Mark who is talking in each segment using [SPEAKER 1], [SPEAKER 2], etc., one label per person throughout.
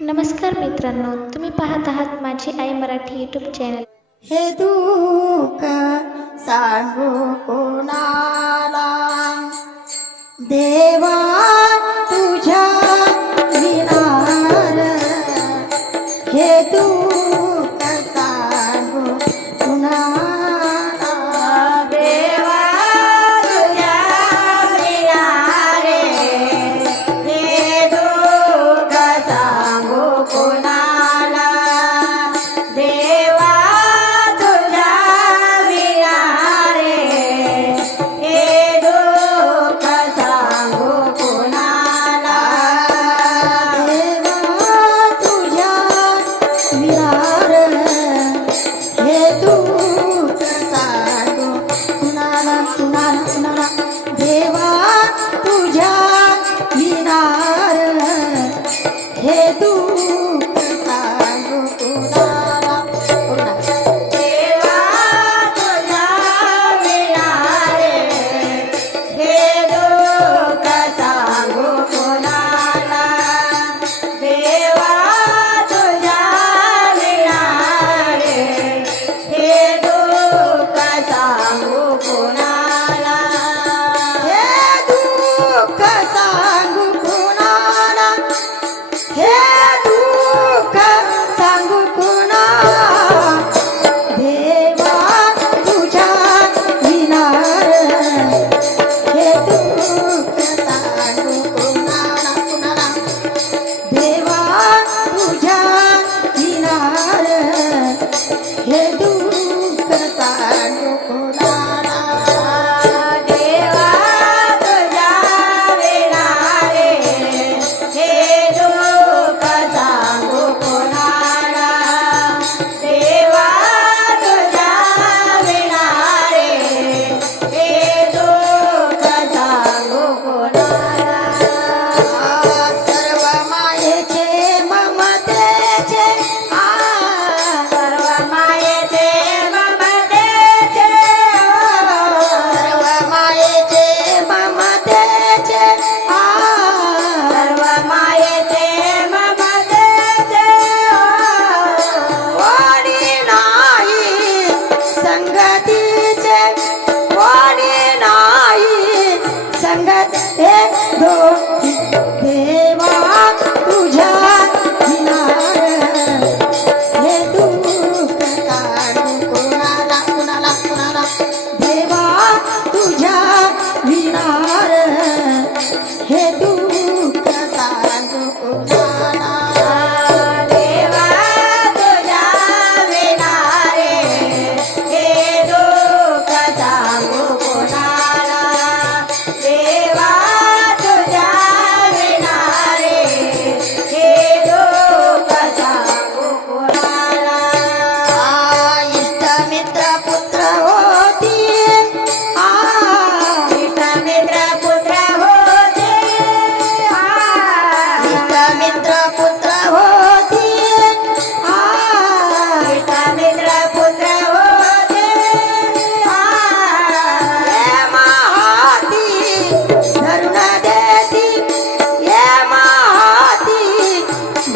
[SPEAKER 1] नमस्कार मित्रांनो तुम्ही पाहत आहात माझी आई मराठी यूट्यूब चॅनल
[SPEAKER 2] हे दुःख सांगू कोणाला? दे দক্ষিণ দেব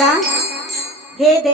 [SPEAKER 2] का? हे दे.